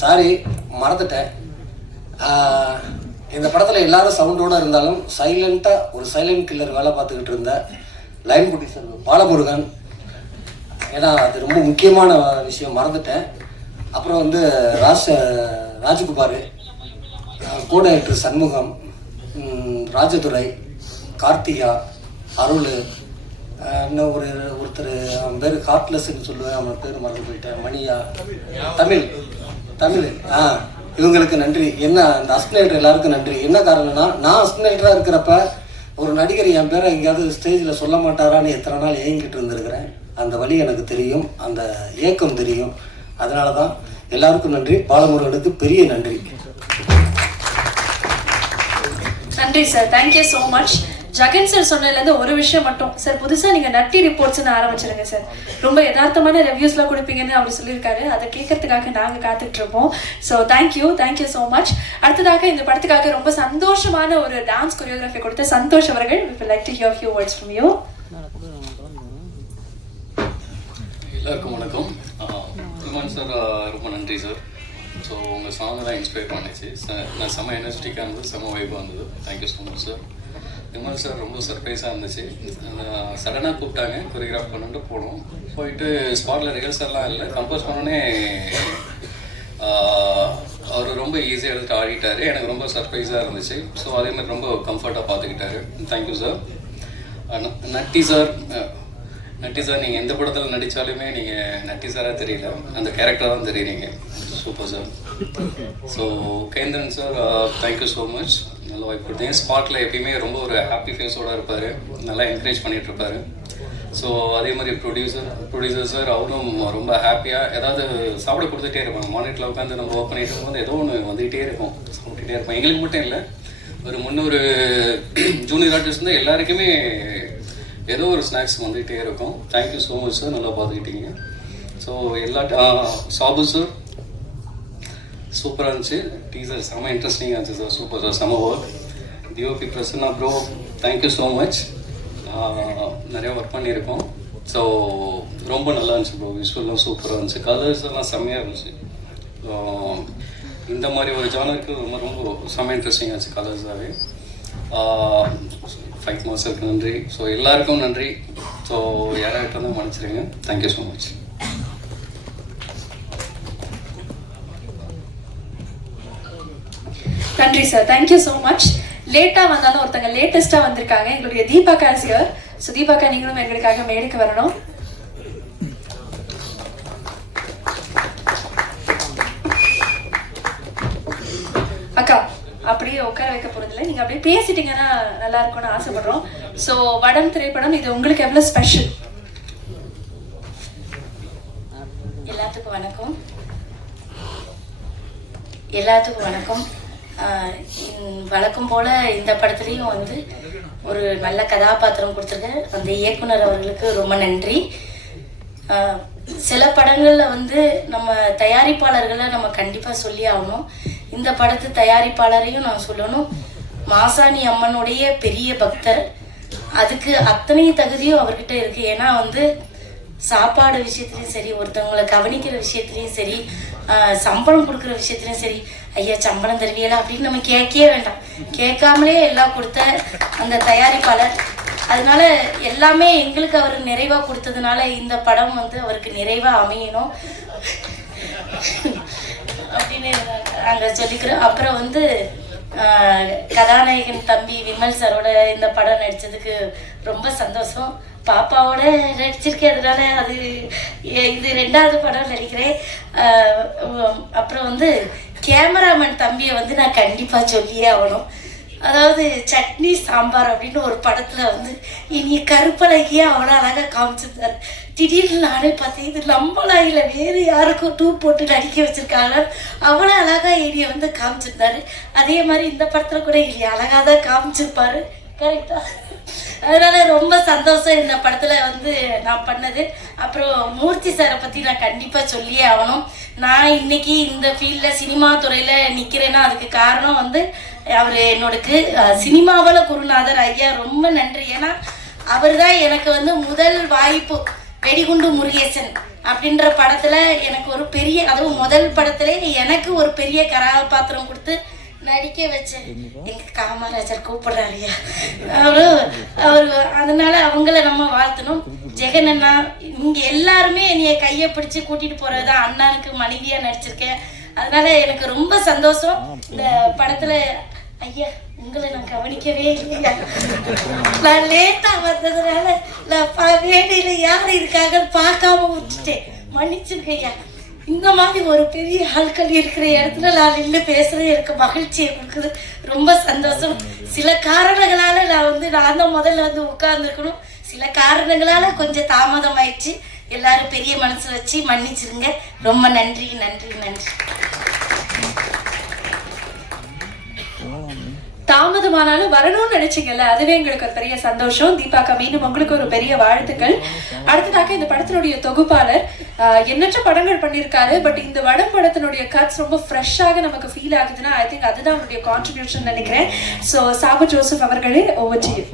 Sorry மறந்துட்டேன். இந்த படத்தில் எல்லாரும் சவுண்டோடு இருந்தாலும் சைலண்ட்டாக ஒரு சைலண்ட் கில்லர் வேலை பார்த்துக்கிட்டு இருந்த லைன் ப்ரொடியூசர் பாலமுருகன். ஏன்னா அது ரொம்ப முக்கியமான விஷயம், மறந்துட்டேன். அப்புறம் வந்து ராஜகுமார், கூட ஆக்டர் சண்முகம், ராஜதுரை, கார்த்திகா, அருள், இன்னும் ஒருத்தர் அவன் பேர் ஹார்ட்லெஸ்ன்னு சொல்லுவேன், அவன் பேர் மறந்து போயிட்டேன், மணியா, தமிழ் இவங்களுக்கு நன்றி. என்ன அந்த அஸ்டினேட்டர் எல்லாருக்கும் நன்றி. என்ன காரணம்னா, நான் அஸ்டினேட்டராக இருக்கிறப்ப ஒரு நடிகர் என் பேரை எங்கேயாவது ஸ்டேஜில் சொல்ல மாட்டாரான்னு எத்தனை நாள் ஏங்கிட்டு இருந்திருக்கிறேன். அந்த வழி எனக்கு தெரியும், அந்த ஏக்கம் தெரியும். அதனால தான் எல்லாருக்கும் நன்றி. பாலமுருகனுக்கு பெரிய நன்றி. நன்றி sir, thank you so much. Jagan sir சொன்னதுலேருந்து ஒரு விஷயம் மட்டும் சார், புதுசாக நீங்கள் நட்டி ரிப்போர்ட்ஸ்ன்னு ஆரம்பிச்சிருங்க சார். ரொம்ப யதார்த்தமான ரிவ்யூஸ்லாம் கொடுப்பீங்கன்னு அவர் சொல்லியிருக்காரு. அதை கேட்கறதுக்காக நாங்கள் காத்துட்டு இருப்போம். So thank you so much. அடுத்ததாக இந்த படத்துக்காக ரொம்ப சந்தோஷமான ஒரு டான்ஸ் கொரியோகிராஃபி கொடுத்த சந்தோஷ் அவர்கள், we would like to hear a few words from you. எல்லாருக்கும் வணக்கம். குமார் சார் ரொம்ப நன்றி சார். ஸோ உங்கள் சாங் தான் இன்ஸ்பயர் பண்ணிச்சு. நான் செம்ம எனர்ஜிட்டிக்காக இருந்தது, செம்ம வைப்பாக இருந்தது. Thank you so much sir. Kumar sir ரொம்ப சர்ப்ரைஸாக இருந்துச்சு. சடனாக கூப்பிட்டாங்க, கொரியோகிராஃப் பண்ணிட்டு போனோம். போயிட்டு ஸ்பாட்டில் ரிஹர்சல்லாம் இல்லை, கம்போஸ் பண்ணோன்னே அவர் ரொம்ப ஈஸியாக எடுத்துகிட்டு ஆடிட்டார். எனக்கு ரொம்ப சர்ப்ரைஸாக இருந்துச்சு. ஸோ அதேமாதிரி ரொம்ப கம்ஃபர்ட்டாக பார்த்துக்கிட்டாரு. Thank you sir. நட்டி சார் நீங்கள் எந்த படத்தில் நடித்தாலுமே நீங்கள் நட்டி சாராக தெரியல, அந்த கேரக்டராக தான் தெரியுறீங்க. Super sir. So Kendran sir, thank you so much. நல்ல வாய்ப்பு கொடுத்தீங்க. ஸ்பாட்டில் எப்பயுமே ரொம்ப ஒரு ஹாப்பி ஃபேஸோடு இருப்பார், நல்லா என்கரேஜ் பண்ணிகிட்டு இருப்பார். ஸோ அதே மாதிரி ப்ரொடியூசர் சார், அவரும் ரொம்ப ஹாப்பியாக ஏதாவது சாப்பிட கொடுத்துட்டே இருப்பாங்க. மானிட்டரில் உட்காந்து நம்ம ஒர்க் பண்ணிட்டு இருக்கும்போது ஏதோ ஒன்று வந்துகிட்டே இருக்கும், சாப்பிட்டுட்டே இருப்போம். எங்களுக்கு மட்டும் இல்லை, ஒரு 300 ஜூனியர் ஆர்டிஸ்ட் இருந்தால் எல்லாருக்குமே ஏதோ ஒரு ஸ்நாக்ஸ் வந்துகிட்டே இருக்கும். தேங்க்யூ ஸோ மச் சார், நல்லா பார்த்துக்கிட்டீங்க. ஸோ சாபு சார் சூப்பராக இருந்துச்சு. டீசர் செம்ம இன்ட்ரெஸ்டிங்காக இருந்துச்சு சார். சூப்பர் சார், செம்ம work. DOP Prasanna bro, thank you so much. நிறையா ஒர்க் பண்ணியிருக்கோம். ஸோ ரொம்ப நல்லா இருந்துச்சு ப்ரோ. விஷுவல்லாம் சூப்பராக இருந்துச்சு. கலர்ஸ் எல்லாம் செம்மையாக இருந்துச்சு. இந்த மாதிரி ஒரு ஜானருக்கு ரொம்ப செம்ம இன்ட்ரெஸ்டிங்காக இருந்துச்சு கலர்ஸாகவே. ஃபைட் மாஸ்டருக்கு நன்றி. ஸோ எல்லாருக்கும் நன்றி. ஸோ யாராகிட்ட வந்து மன்னிச்சிருங்க. Thank you so much. நன்றி சார், தேங்க்யூ ஸோ மச். லேட்டாக வந்தாலும் ஒருத்தங்க லேட்டஸ்ட்டாக வந்திருக்காங்க, எங்களுடைய தீபாக்கா சார். ஸோ தீபாக்கா, நீங்களும் எங்களுக்காக மேடைக்கு வரணும். அக்கா அப்படியே உட்கார வைக்க போறதில்லை, நீங்க அப்படியே பேசிட்டீங்கன்னா நல்லா இருக்கும்னு ஆசைப்படுறோம். ஸோ வடம் திரைப்படம் இது உங்களுக்கு எவ்வளோ ஸ்பெஷல்? எல்லாத்துக்கும் வணக்கம். வழக்கம் போல் இந்த படத்துலேயும் வந்து ஒரு நல்ல கதாபாத்திரம் கொடுத்துருக்க அந்த இயக்குனர் அவர்களுக்கு ரொம்ப நன்றி. சில படங்களில் வந்து நம்ம தயாரிப்பாளர்களை நம்ம கண்டிப்பாக சொல்லி ஆகணும். இந்த படத்து தயாரிப்பாளரையும் நான் சொல்லணும். மாசாணி அம்மனுடைய பெரிய பக்தர், அதுக்கு அத்தனை தகுதியும் அவர்கிட்ட இருக்குது. ஏன்னா வந்து சாப்பாடு விஷயத்துலையும் சரி, ஒருத்தவங்களை கவனிக்கிற விஷயத்துலையும் சரி, சம்பளம் கொடுக்குற விஷயத்துலையும் சரி, ஐயா சம்பளம் தருவியலா அப்படின்னு நம்ம கேட்கவே வேண்டாம், கேட்காமலே எல்லாம் கொடுத்த அந்த தயாரிப்பாளர். அதனால எல்லாமே எங்களுக்கு அவர் நிறைவாக கொடுத்ததுனால இந்த படம் வந்து அவருக்கு நிறைவாக அமையணும் அப்படின்னு நாங்கள் சொல்லிக்கிறோம். அப்புறம் வந்து கதாநாயகன் தம்பி விமல் சாரோட இந்த படம் நடித்ததுக்கு ரொம்ப சந்தோஷம். பாப்பாவோட நடிச்சிருக்கேன், அதனால அது இது 2வது படம் நடிக்கிறேன். அப்புறம் வந்து கேமராமேன் தம்பியை வந்து நான் கண்டிப்பாக சொல்லியே ஆகணும். அதாவது சட்னி சாம்பார் அப்படின்னு ஒரு படத்தில் வந்து இனி கருப்பழகியே அவ்வளோ அழகாக காமிச்சிருந்தார். திடீர்னு நானே பார்த்தேன், இது நம்மளா இல்லை வேறு யாருக்கும் டூப் போட்டு நடிக்க வச்சுருக்காங்க, அவ்வளோ அழகாக இனியை வந்து காமிச்சிருந்தாரு. அதே மாதிரி இந்த படத்தில் கூட இனி அழகாக தான் காமிச்சிருப்பாரு. கரெக்டாக. அதனால ரொம்ப சந்தோஷம் இந்த படத்தில் வந்து நான் பண்ணது. அப்புறம் மூர்த்தி சாரை பற்றி நான் கண்டிப்பாக சொல்லியே ஆகணும். நான் இன்னைக்கு இந்த ஃபீல்டில் சினிமா துறையில் நிற்கிறேன்னா அதுக்கு காரணம் வந்து அவர் என்னோடக்கு சினிமாவில் குருநாதர் ஐயா, ரொம்ப நன்றி. ஏன்னா அவர் தான் எனக்கு வந்து முதல் வாய்ப்பு. வெடிகுண்டு முருகேசன் அப்படின்ற படத்தில் எனக்கு ஒரு பெரிய, அதுவும் முதல் படத்துல எனக்கு ஒரு பெரிய கதாபாத்திரம் கொடுத்து நடிக்க வச்சேன். எங்கள் காமராஜர் கூப்பிடுறாருயா அவர் அதனால அவங்கள நம்ம வாழ்த்தணும். ஜெகன் அண்ணா, இங்கே எல்லாருமே என்னைய கையை பிடிச்சி கூட்டிகிட்டு போகிறது தான். அண்ணனுக்கு மனைவியாக நடிச்சிருக்கேன். அதனால எனக்கு ரொம்ப சந்தோஷம். இந்த படத்தில் ஐயா உங்களை நான் கவனிக்கவே இல்லையா, நான் லேட்டாக வந்ததுனால நான் வேலையில் யார் இருக்காங்க பார்க்காம விட்டுட்டேன், மன்னிச்சிருக்கையா. இந்த மாதிரி ஒரு பெரிய ஆட்கள் இருக்கிற இடத்துல நான் நின்று பேசுறது எனக்கு மகிழ்ச்சியை கொடுக்குது, ரொம்ப சந்தோஷம். சில காரணங்களால நான் தான் முதல்ல உட்கார்ந்துருக்கணும். சில காரணங்களால கொஞ்சம் தாமதம் ஆயிடுச்சு. எல்லாரும் பெரிய மனசு வச்சு மன்னிச்சிருங்க. ரொம்ப நன்றி நன்றி நன்றி. தாமதமானாலும் வரணும்னு நினைச்சீங்கல்ல, அதுவே எங்களுக்கு ஒரு பெரிய சந்தோஷம். தீபாக்கா, மீண்டும் உங்களுக்கு ஒரு பெரிய வாழ்த்துக்கள். அடுத்ததாக இந்த படத்தினுடைய தொகுப்பாளர் எண்ணற்ற படங்கள் பண்ணியிருக்காரு. பட் இந்த படத்தினுடைய கட்ஸ் ரொம்ப ஃப்ரெஷ்ஷாக நமக்கு ஃபீல் ஆகுதுன்னா ஐ திங்க் அதுதான் அவருடைய கான்ட்ரிபியூஷன் நினைக்கிறேன். ஸோ சாபு ஜோசப் அவர்களே, ஓவர் டு யூ.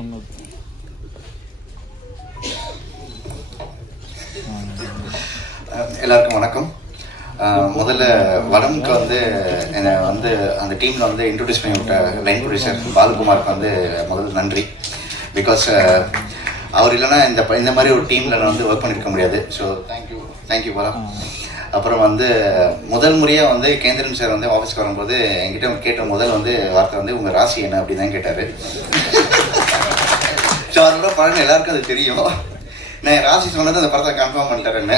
எல்லாருக்கும் வணக்கம். முதல்ல வடமுக்கு என்னை அந்த டீமில் இன்ட்ரடியூஸ் பண்ணி விட்ட லைன் ப்ரொடியூசர் பாலகுமாருக்கு முதல்ல நன்றி. பிகாஸ் அவர் இல்லைன்னா இந்த மாதிரி ஒரு டீமில் நான் ஒர்க் பண்ணியிருக்க முடியாது. So thank you Bala. அப்புறம் முதல் முறையாக கேந்திரன் சார் ஆஃபீஸ்க்கு வரும்போது என்கிட்ட கேட்ட முதல் வார்த்தை உங்கள் ராசி என்ன அப்படின்னு தான் கேட்டார். ஸோ அதோட படம் எல்லாருக்கும் அது தெரியும். நான் ராசி சொன்னது அந்த படத்தை கன்ஃபார்ம் பண்ணிட்டார் என்ன.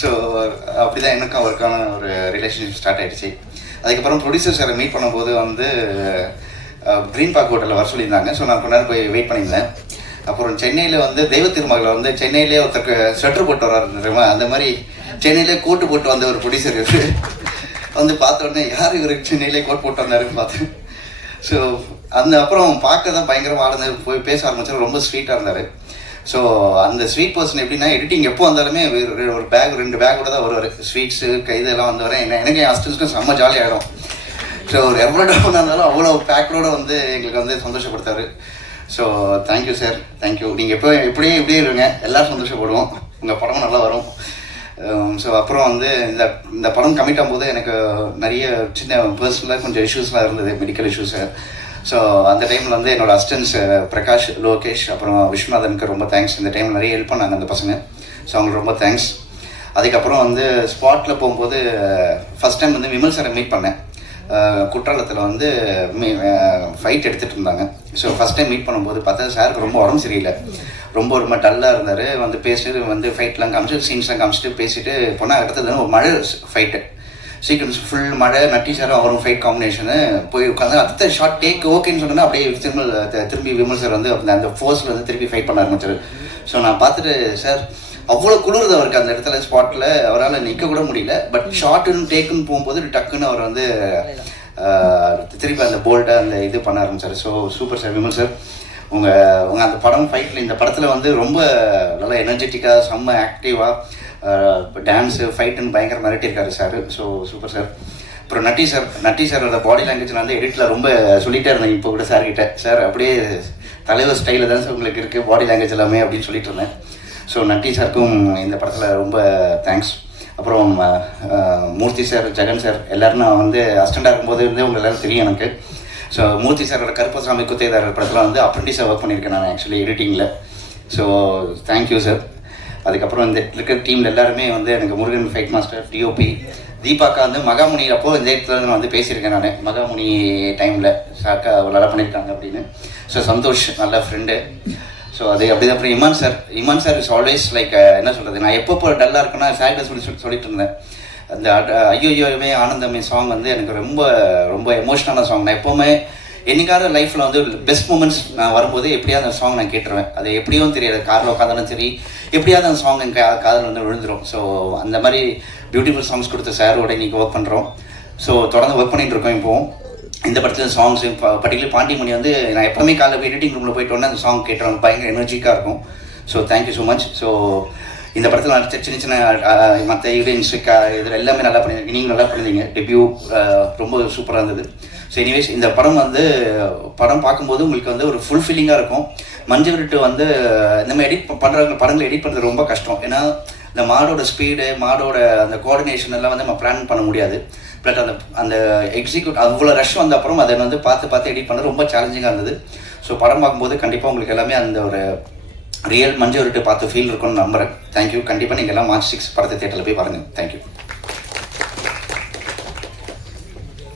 ஸோ அப்படி தான் எனக்கும் அவருக்கான ஒரு ரிலேஷன்ஷிப் ஸ்டார்ட் ஆகிடுச்சு. அதுக்கப்புறம் ப்ரொடியூசர் சாரை மீட் பண்ணும்போது க்ரீன் பார்க் ஹோட்டலில் வர சொல்லியிருந்தாங்க. ஸோ நான் கொஞ்ச நேரம் போய் வெயிட் பண்ணியிருந்தேன். அப்புறம் சென்னையில் தெய்வ திருமகளில் சென்னையிலே ஒருத்தருக்கு ஸ்வெட்டர் போட்டு வர்றாருமா, அந்த மாதிரி சென்னையிலே கோட்டு போட்டு வந்த ஒரு ப்ரொடியூசர் பார்த்த உடனே யார் இவருக்கு சென்னையிலே கோட் போட்டு வந்தாருன்னு பார்த்தேன். ஸோ அப்புறம் பார்க்க தான் பயங்கரமாக ஆளுநர் போய் பேச ஆரம்பிச்சார். ரொம்ப ஸ்வீட்டாக இருந்தார். ஸோ அந்த ஸ்வீட் பர்சன் எப்படின்னா, எடிட்டிங் எப்போ வந்தாலுமே ஒரு பேக் 2 பேக்கோட தான் வருவார். ஸ்வீட்ஸு கைதெல்லாம் வரேன். எனக்கு என் அசிஸ்டன்ஸ்க்கும் செம்ம ஜாலியாக ஆகிடும். ஸோ ஒரு எவ்வளோ டவுன் இருந்தாலும் அவ்வளோ பேக்கோடு எங்களுக்கு சந்தோஷப்படுத்தாரு. So thank you sir, thank you. நீங்கள் இப்படியே இருங்க, எல்லோரும் சந்தோஷப்படுவோம். உங்கள் படமும் நல்லா வரும். ஸோ அப்புறம் இந்த படம் கமிட் ஆகும்போது எனக்கு நிறைய சின்ன பர்சனலாக கொஞ்சம் இஷ்யூஸ்லாம் இருந்தது, மெடிக்கல் இஷ்யூஸு. ஸோ அந்த டைமில் என்னோடய அசிஸ்டன்ஸ் பிரகாஷ், லோகேஷ், அப்புறம் விஸ்வநாதனுக்கு ரொம்ப தேங்க்ஸ். இந்த டைமில் நிறைய ஹெல்ப் பண்ணாங்க அந்த பசங்க. ஸோ அவங்களுக்கு ரொம்ப தேங்க்ஸ். அதுக்கப்புறம் ஸ்பாட்டில் போகும்போது ஃபஸ்ட் டைம் விமல் சாரை மீட் பண்ணேன். குற்றாலத்தில் ஃபைட் எடுத்துகிட்டு இருந்தாங்க. ஸோ ஃபஸ்ட் டைம் மீட் பண்ணும்போது பார்த்தா சாருக்கு ரொம்ப உடம்பு சரியில்லை, ரொம்ப டல்லாக இருந்தார். பேசிட்டு ஃபைட்லாம் காமிச்சு சீன்ஸ்லாம் காமிச்சிட்டு பேசிட்டு போனால் அடுத்தது ஒரு மழை ஃபைட்டு சீக்வன்ஸ் ஃபுல் மழை. நட்டி சாரும் அவரும் ஃபைட் காம்பினேஷனு போய் உட்காந்து அடுத்த ஷார்ட் டேக் ஓகேன்னு சொன்னால் அப்படியே திரும்பி விமல் சார் அந்த ஃபோர்ஸில் திருப்பி ஃபைட் பண்ண ஆரம்பிச்சார். ஸோ நான் பார்த்துட்டு சார் அவ்வளோ குளிர்து அவருக்கு அந்த இடத்துல ஸ்பாட்டில், அவரால் நிற்க கூட முடியல. பட் ஷார்ட்டுன்னு டேக்குன்னு போகும்போது டக்குன்னு அவர் திருப்பி அந்த போல்டாக அந்த இது பண்ண ஆரம்பிச்சார். So super sir Vimal sir. உங்கள் அந்த படம் ஃபைட்டில் இந்த படத்தில் ரொம்ப நல்லா எனர்ஜெட்டிக்காக செம்ம ஆக்டிவாக டான்ஸு ஃபைட்டுன்னு பயங்கர மிரட்டியிருக்காரு சார். So super sir. அப்புறம் நட்டி சாரோட பாடி லாங்குவேஜ் எடிட்டில் ரொம்ப சொல்லிகிட்டே இருந்தேன். இப்போ கூட சார்கிட்ட, சார் அப்படியே தலைவர் ஸ்டைலில் தான் சார் உங்களுக்கு இருக்குது பாடி லாங்குவேஜ் எல்லாமே அப்படின்னு சொல்லிட்டு இருந்தேன். ஸோ நட்டி சாருக்கும் இந்த படத்தில் ரொம்ப தேங்க்ஸ். அப்புறம் மூர்த்தி சார், ஜெகன் சார் எல்லோரும் நான் அசிஸ்டண்டாக இருக்கும்போது உங்கள் எல்லோரும் தெரியும் எனக்கு. ஸோ மூர்த்தி சாரோட கருப்பசாமி குத்தேதாரர் படத்தில் அப்ரெண்டிஸாக ஒர்க் பண்ணியிருக்கேன் நான் ஆக்சுவலி எடிட்டிங்கில். So thank you sir. அதுக்கப்புறம் இந்த இருக்கிற டீமில் எல்லாருமே எனக்கு முருகன் ஃபைட் மாஸ்டர், டிஓபி, தீபாக்கா மகாமுனி அப்போது இந்த இடத்துல நான் பேசியிருக்கேன். நான் மகாமுனி டைமில் சாக்கா நல்லா பண்ணியிருக்காங்க அப்படின்னு. ஸோ சந்தோஷ் நல்ல ஃப்ரெண்டு. ஸோ அப்படி அப்புறம் Imman sir is always like என்ன சொல்கிறது, நான் எப்போ டல்லாக இருக்குன்னா சார்கிட்ட சொல்லிட்டு இருந்தேன். அந்த ஐயோயோமே ஆனந்தமே சாங் எனக்கு ரொம்ப ரொம்ப எமோஷ்னலான சாங். நான் எப்போவுமே என்னைக்காவது லைஃப்பில் பெஸ்ட் மூமெண்ட்ஸ் நான் வரும்போது எப்படியாவது அந்த சாங் நான் கேட்டுருவேன். அது எப்படியும் தெரியாது, காரில் உட்காந்தாலும் சரி எப்படியாவது அந்த சாங் என் காதில் விழுந்துடும். ஸோ அந்த மாதிரி பியூட்டிஃபுல் சாங்ஸ் கொடுத்த சாரோட இன்றைக்கி ஒர்க் பண்ணுறோம். ஸோ தொடர்ந்து ஒர்க் பண்ணிகிட்டு இருக்கோம். இப்போவும் இந்த படத்தில் சாங்ஸ் பர்டிகுலர் பாண்டிமணி நான் எப்போவுமே காலையில் போய் எடிட்டிங் ரூமில் போயிட்டு வந்தேன் அந்த சாங் கேட்டுருவாங்க, பயங்கர எனர்ஜிக்காக இருக்கும். So thank you so much. So இந்த படத்தில் நடிச்ச சின்ன சின்ன மற்ற ஹீரோயின்ஸ் இதில் எல்லாமே நல்லா பண்ணியிருக்கீங்க. நீங்கள் நல்லா பண்ணியிருந்தீங்க. டெபியூ ரொம்ப சூப்பராக இருந்தது. ஸோ எனிவேஸ் இந்த படம் படம் பார்க்கும்போது உங்களுக்கு ஒரு ஃபுல்ஃபில்லிங்காக இருக்கும். மஞ்சள் விட்டு இந்த மாதிரி எடிட் பண்ணுறவங்க படங்களை எடிட் பண்ணுறது ரொம்ப கஷ்டம். ஏன்னா இந்த மாடோட ஸ்பீடு, மாடோட அந்த கோஆர்டினேஷன் எல்லாம் வந்து நம்ம பிளான் பண்ண முடியாது. பட் அந்த எக்ஸிக்யூட் அவ்வளோ ரஷ் வந்த அப்புறம் அதை வந்து பார்த்து எடிட் பண்ண ரொம்ப சேலஞ்சிங்காக இருந்தது. ஸோ படம் பார்க்கும்போது கண்டிப்பாக உங்களுக்கு எல்லாமே அந்த ஒரு ரியல் மஞ்சூரிட்டி பார்த்து ஃபீல் இருக்கும்னு நம்புகிறேன். தேங்க்யூ. கண்டிப்பாக நீங்கள் எல்லாம் March 6 படத்தை தியேட்டரில் போய் பாருங்கள். தேங்க்யூ.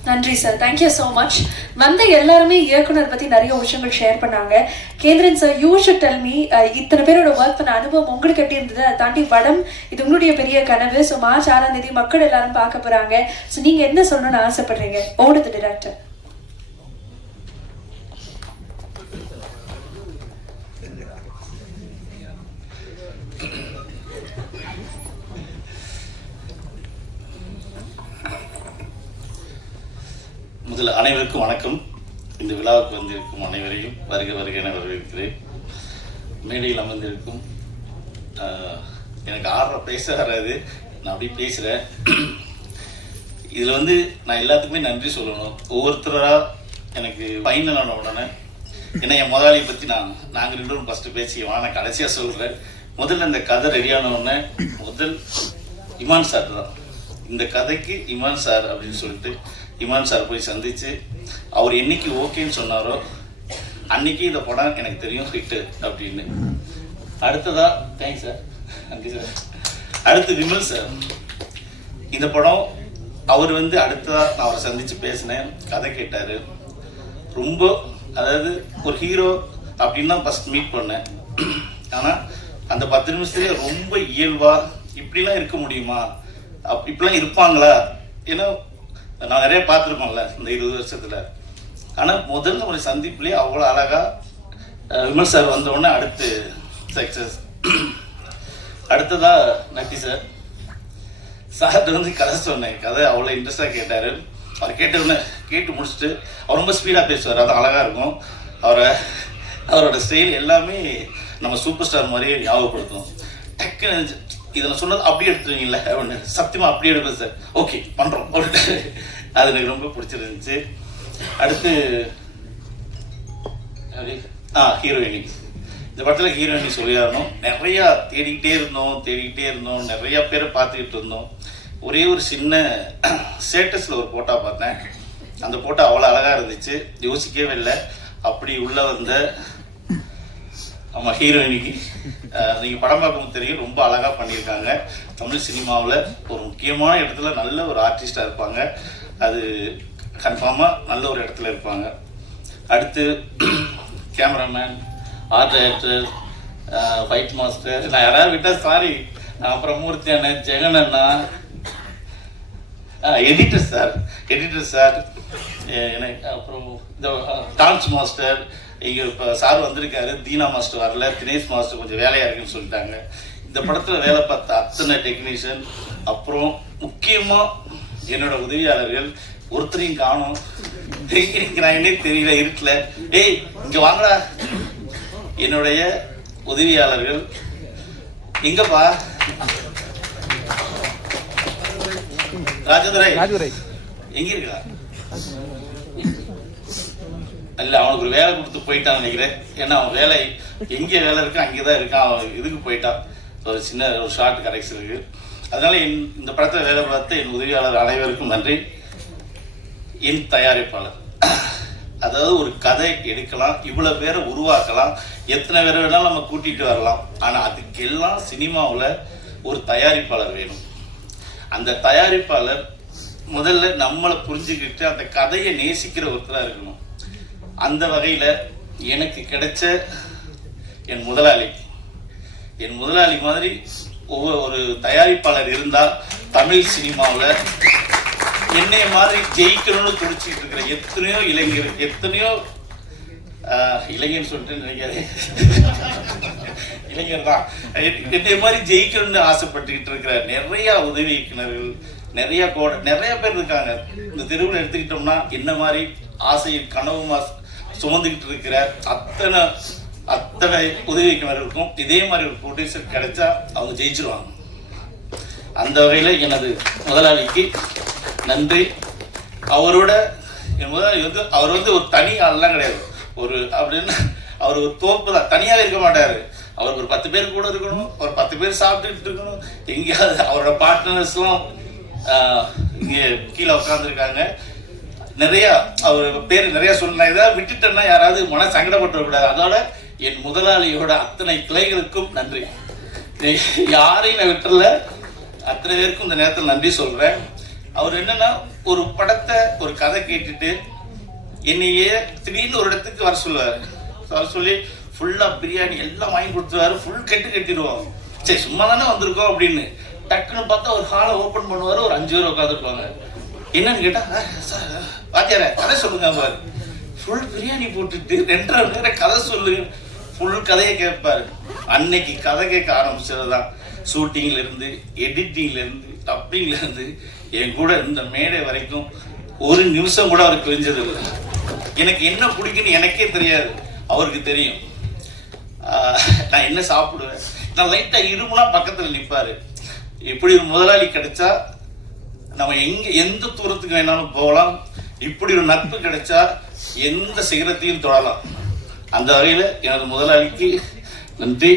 நன்றி சார், தேங்க்யூ ஸோ மச். வந்த எல்லாருமே இயக்குனர் பற்றி நிறைய விஷயங்கள் ஷேர் பண்ணாங்க. Kendran sir, you should tell me, இத்தனை பேரோட ஒர்க் பண்ண அனுபவம் உங்களுக்கு எப்படி இருந்தது? அதை தாண்டி படம் இது உங்களுடைய பெரிய கனவு. ஸோ March 6 மக்கள் எல்லாரும் பார்க்க போகிறாங்க. ஸோ நீங்கள் என்ன சொல்லணும்னு ஆசைப்படுறீங்க? ஓடுது டிரெக்டர். முதல்ல அனைவருக்கும் வணக்கம். இந்த விழாவுக்கு வந்திருக்கும் அனைவரையும் வருக வருக என வரவேற்கிறேன். மேடையில் அமர்ந்திருக்கும் எனக்கு ஆடுற பேச வராது, நான் அப்படி பேசுகிறேன். இதில் வந்து நான் எல்லாத்துக்குமே நன்றி சொல்லணும். ஒவ்வொருத்தராக எனக்கு ஃபைனல் ஆன உடனே ஏன்னா என் முதலாளியை பற்றி நாங்கள் 2 பேரும் ஃபஸ்ட்டு பேசிக்குவோம். நான் கடைசியாக சொல்கிறேன். முதல்ல இந்த கதை ரெடியான உடனே முதல் இமான் சார் தான். இந்த கதைக்கு இமான் சார் அப்படின்னு சொல்லிட்டு இமான் சார் போய் சந்தித்து அவர் என்னைக்கு ஓகேன்னு சொன்னாரோ அன்னைக்கு இந்த படம் எனக்கு தெரியும் ஹிட்டு அப்படின்னு. அடுத்ததா தேங்க்ஸ் சார், நன்றி சார். அடுத்து விமல் சார், இந்த படம் அவர் வந்து அடுத்ததா நான் அவரை சந்தித்து பேசினேன், கதை கேட்டார். ரொம்ப அதாவது ஒரு ஹீரோ அப்படின்னு தான் ஃபஸ்ட் மீட் பண்ணேன். ஆனால் அந்த 10 நிமிஷத்துலேயே ரொம்ப இயல்பாக இப்படிலாம் இருக்க முடியுமா, இப்படிலாம் இருப்பாங்களா, ஏன்னா நான் நிறைய பார்த்துருக்கோம்ல இந்த 20 வருஷத்தில். ஆனால் முதல்ல ஒரு சந்திப்புலேயே அவ்வளோ அழகாக விமல் சார் வந்தோடனே அடுத்து சக்ஸஸ். அடுத்ததாக நட்டி சார், சார்கிட்ட வந்து கதை சொன்னேன். கதை அவ்வளோ இன்ட்ரெஸ்டாக கேட்டார். அவர் கேட்டு முடிச்சுட்டு அவர் ரொம்ப ஸ்பீடாக பேசுவார், அது அழகாக இருக்கும். அவரோட ஸ்டைல் எல்லாமே நம்ம சூப்பர் ஸ்டார் மாதிரியே ஞாபகப்படுத்தும். டக்குன்னு இதை நான் சொன்னது அப்படியே எடுத்துருவீங்களே அப்படின்னு, சத்தியமாக அப்படியே எடுப்பேன் சார், ஓகே பண்ணுறோம் அப்படின்ட்டு. அது எனக்கு ரொம்ப பிடிச்சிருந்துச்சு. அடுத்து ஹீரோயினி, இந்த படத்தில் ஹீரோயினி சொல்லியாரணும். நிறையா தேடிக்கிட்டே இருந்தோம், நிறையா பேரை பார்த்துக்கிட்டு இருந்தோம். ஒரே ஒரு சின்ன ஸ்டேட்டஸில் ஒரு ஃபோட்டோ பார்த்தேன். அந்த ஃபோட்டோ அவ்வளோ அழகாக இருந்துச்சு, யோசிக்கவே இல்லை. அப்படி உள்ள வந்த ஆமாம் ஹீரோயினிக்கு நீங்கள் படம் பார்க்கும்போது தெரியும், ரொம்ப அழகாக பண்ணியிருக்காங்க. தமிழ் சினிமாவில் ஒரு முக்கியமான இடத்துல நல்ல ஒரு ஆர்டிஸ்டாக இருப்பாங்க, அது கன்ஃபார்மாக நல்ல ஒரு இடத்துல இருப்பாங்க. அடுத்து cameraman, art director, fight master, நான் யாராவது விட்டால் சாரி. அப்புறம் மூர்த்தி அண்ணன், ஜெகன் அண்ணா, எடிட்டர் சார் எனக்கு, அப்புறம் இந்த டான்ஸ் மாஸ்டர், இங்கே இப்போ சார் வந்திருக்காரு, தீனா மாஸ்டர் வரல, தினேஷ் மாஸ்டர் கொஞ்சம் வேலையாக இருக்குன்னு சொல்லிட்டாங்க. இந்த படத்தில் வேலை பார்த்த அத்தனை டெக்னீஷியன், அப்புறம் முக்கியமாக என்னோட உதவியாளர்கள் ஒருத்தரையும் காணும். நான் என்ன தெரியல இருட்டில், ஏய் இங்கே வாங்கடா. என்னுடைய உதவியாளர்கள் எங்கப்பா? ராஜதுரை எங்க இருக்கா? இல்லை, அவனுக்கு ஒரு வேலை கொடுத்து போயிட்டான்னு நினைக்கிறேன். ஏன்னா அவன் வேலை எங்கே வேலை இருக்கா அங்கே தான் இருக்கான். அவன் இதுக்கு போயிட்டான், ஒரு சின்ன ஒரு ஷார்ட் கரெக்ஷன் இருக்கு. அதனால இந்த படத்தில் வேலை பார்த்த என் உதவியாளர் அனைவருக்கும் நன்றி. என் தயாரிப்பாளர், அதாவது ஒரு கதை எடுக்கலாம், இவ்வளோ பேரை உருவாக்கலாம், எத்தனை பேரை வேணாலும் நம்ம கூட்டிகிட்டு வரலாம். ஆனால் அதுக்கெல்லாம் சினிமாவில் ஒரு தயாரிப்பாளர் வேணும். அந்த தயாரிப்பாளர் முதல்ல நம்மளை புரிஞ்சுக்கிட்டு அந்த கதையை நேசிக்கிற ஒருத்தராக இருக்கணும். அந்த வகையில் எனக்கு கிடைச்ச என் முதலாளி மாதிரி ஒரு தயாரிப்பாளர் இருந்தால் தமிழ் சினிமாவில் என்னைய மாதிரி ஜெயிக்கணும்னு துடிச்சிட்டு இருக்கிற எத்தனையோ இளைஞர் சொல்லிட்டு நினைக்காது, இளைஞர் தான், என்னைய மாதிரி ஜெயிக்கணும்னு ஆசைப்பட்டுக்கிட்டு இருக்கிற நிறைய உதவி இயக்குனர்கள், நிறைய பேர் இருக்காங்க. இந்த தெருவில் எடுத்துக்கிட்டோம்னா என்ன மாதிரி ஆசையின் கனவுமா சுமந்துக்கிட்டு இருக்கிற அத்தனை உதவி இயக்குனர்களுக்கும் இதே மாதிரி ஒரு ப்ரொடியூசர் கிடைச்சா அவங்க ஜெயிச்சிருவாங்க. அந்த வகையில் எனது முதலாளிக்கு நன்றி. என் முதலாளி வந்து அவர் வந்து ஒரு தனி ஆள்லாம் கிடையாது. அப்படின்னு அவர் ஒரு தோப்பு தான், தனியாக இருக்க மாட்டார். அவருக்கு ஒரு 10 பேர் கூட இருக்கணும், ஒரு 10 பேர் சாப்பிட்டுட்டு இருக்கணும். எங்கேயாவது அவரோட பார்ட்னர்ஸ்லாம் இங்கே கீழே உட்காந்துருக்காங்க. நிறைய அவர் பேர் நிறைய சொன்ன ஏதாவது விட்டுட்டேன்னா யாராவது மன சங்கடப்பட்டுறக்கூடாது. அதோட என் முதலாளியோட அத்தனை கிளைகளுக்கும் நன்றி. யாரையும் நான் விட்டுறல, அத்தனை பேருக்கும் இந்த நேரத்தில் நன்றி சொல்றேன். அவர் என்னன்னா ஒரு படத்தை ஒரு கதை கேட்டுட்டு என்னையே திடீர்னு ஒரு இடத்துக்கு வர சொல்லி ஃபுல்லா பிரியாணி எல்லாம் வாங்கி கொடுத்துருவாரு. ஃபுல் கட்டிடுவோம். சரி சும்மா தானே வந்திருக்கோம் அப்படின்னு டக்குன்னு பார்த்தா ஒரு ஹாலை ஓப்பன் பண்ணுவாரு. ஒரு 5 பேர் உட்காந்துருப்பாங்க. என்னன்னு கேட்டா, வாத்தியார கதை சொல்லுங்க பாரு. ஃபுல் பிரியாணி போட்டுட்டு 2.5 மணி நேரம் கதை சொல்லுங்க. ஃபுல் கதையை கேட்பாரு. அன்னைக்கு கதை கேட்க ஆரம்பிச்சதுதான் ஷூட்டிங்ல இருந்து, எடிட்டிங்ல இருந்து, டப்பிங்ல இருந்து என் கூட இந்த மேடை வரைக்கும் ஒரு நிமிஷம் கூட அவருக்கு தெரிஞ்சது இல்லை. எனக்கு என்ன பிடிக்குன்னு எனக்கே தெரியாது, அவருக்கு தெரியும். நான் என்ன சாப்பிடுவேன், நான் லைட்டா இருமுனா பக்கத்துல நிற்பாரு. இப்படி ஒரு முதலாளி கிடைச்சா நம்ம எந்த தூரத்துக்கு வேணாலும் போகலாம். இப்படி ஒரு நட்பு கிடைச்சா எந்த சிகரத்தையும் தொடலாம். அந்த வகையில் எனது முதலாளிக்கு நன்றி.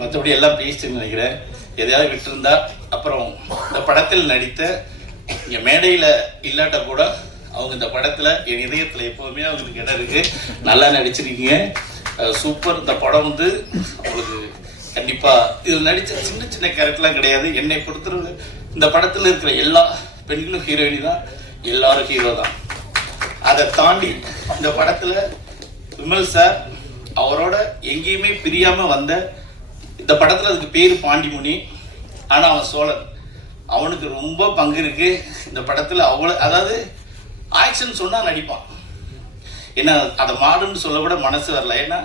மற்றபடி எல்லாம் பேசிட்டு நினைக்கிறேன். எதையாவது விட்டுருந்தா அப்புறம் இந்த படத்தில் நடித்த இங்கே மேடையில் இல்லாட்ட கூட அவங்க இந்த படத்தில் என் இதயத்தில் எப்போவுமே அவங்களுக்கு இடம் இருக்கு. நல்லா நடிச்சிருக்கீங்க, சூப்பர். இந்த படம் வந்து அவங்களுக்கு கண்டிப்பாக இதில் நடித்த சின்ன சின்ன கேரக்டர்லாம் கிடையாது. என்னை பொறுத்தவரை இந்த படத்தில் இருக்கிற எல்லா பெண்களும் ஹீரோயினி தான், எல்லாரும் ஹீரோ தான். அதை தாண்டி இந்த படத்தில் விமல் சார் அவரோட எங்கேயுமே பிரியாமல் வந்த இந்த படத்தில் அதுக்கு பேர் பாண்டிமுனி, ஆனால் அவன் சோழன். அவனுக்கு ரொம்ப பங்கு இருக்கு இந்த படத்தில். அவ்வளோ அதாவது ஆக்ஷன் சொன்னால் நடிப்பான். ஏன்னா அதை மாடுன்னு சொல்ல கூட மனசு வரல. ஏன்னா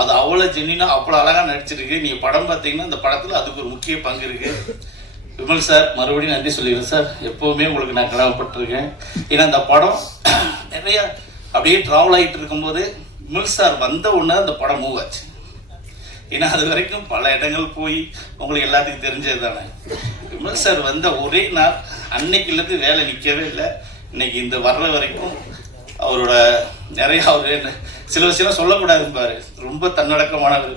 அது அவ்வளோ ஜென்னினா அவ்வளோ அழகாக நடிச்சிருக்கு. நீங்கள் படம் பார்த்தீங்கன்னா இந்த படத்தில் அதுக்கு ஒரு முக்கிய பங்கு இருக்கு. விமல் சார் மறுபடியும் நன்றி சொல்லிடுறேன் சார். எப்போவுமே உங்களுக்கு நான் கடமைப்பட்டிருக்கேன். ஏன்னா இந்த படம் நிறைய அப்படியே ட்ராவல் ஆகிட்டு இருக்கும்போது விமல் சார் வந்த உடனே அந்த படம் மூவ் ஆச்சு. ஏன்னா அது வரைக்கும் பல இடங்கள் போய் உங்களுக்கு எல்லாத்துக்கும் தெரிஞ்சது தானே. விமல் சார் வந்த ஒரே நாள் அன்னைக்குலேருந்து வேலை நிற்கவே இல்லை. இன்னைக்கு இந்த வர்ற வரைக்கும் அவரோட நிறைய அவர் சில விஷயம் சொல்லக்கூடாதுன்னு பாரு, ரொம்ப தன்னடக்கமானவர்.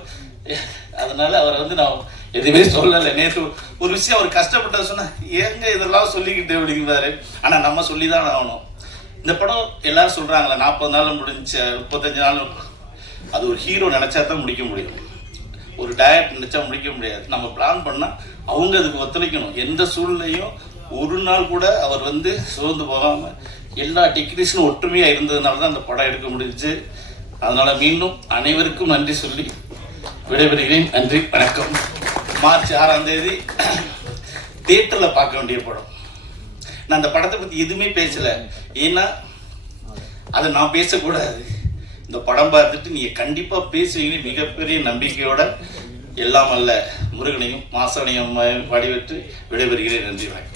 அதனால அவரை வந்து நான் எதுவுமே சொல்லலை. நேற்று ஒரு விஷயம் அவர் கஷ்டப்பட்டது சொன்னா ஏங்க இதெல்லாம் சொல்லிக்கிட்டு அப்படிங்கிறாரு. ஆனால் நம்ம சொல்லி தான் ஆகணும். இந்த படம் எல்லாரும் சொல்றாங்களே 40 நாள் முடிஞ்ச 35 நாள், அது ஒரு ஹீரோ நினைச்சா தான் முடிக்க முடியும். ஒரு டயட் நினைச்சா முடிக்க முடியாது. நம்ம பிளான் பண்ணால் அவங்க அதுக்கு ஒத்துழைக்கணும். எந்த சூழ்நிலையும் ஒரு நாள் கூட அவர் வந்து சோர்ந்து போகாமல் எல்லா டெக்னீஷியனும் ஒற்றுமையாக இருந்ததுனால தான் அந்த படம் எடுக்க முடிஞ்சிச்சு. அதனால் மீண்டும் அனைவருக்கும் நன்றி சொல்லி விடைபெறுகிறேன். நன்றி, வணக்கம். மார்ச் 6ஆம் தேதி தியேட்டரில் பார்க்க வேண்டிய படம். நான் அந்த படத்தை பற்றி எதுவுமே பேசலை. ஏன்னா அதை நான் பேசக்கூடாது. இந்த படம் பார்த்துட்டு நீங்கள் கண்டிப்பாக பேசுவீங்கன்னு மிகப்பெரிய நம்பிக்கையோட எல்லாம் அல்ல முருகனையும் மாசனையும் வடிவெற்று விடைபெறுகிறேன். நன்றி, வணக்கம்.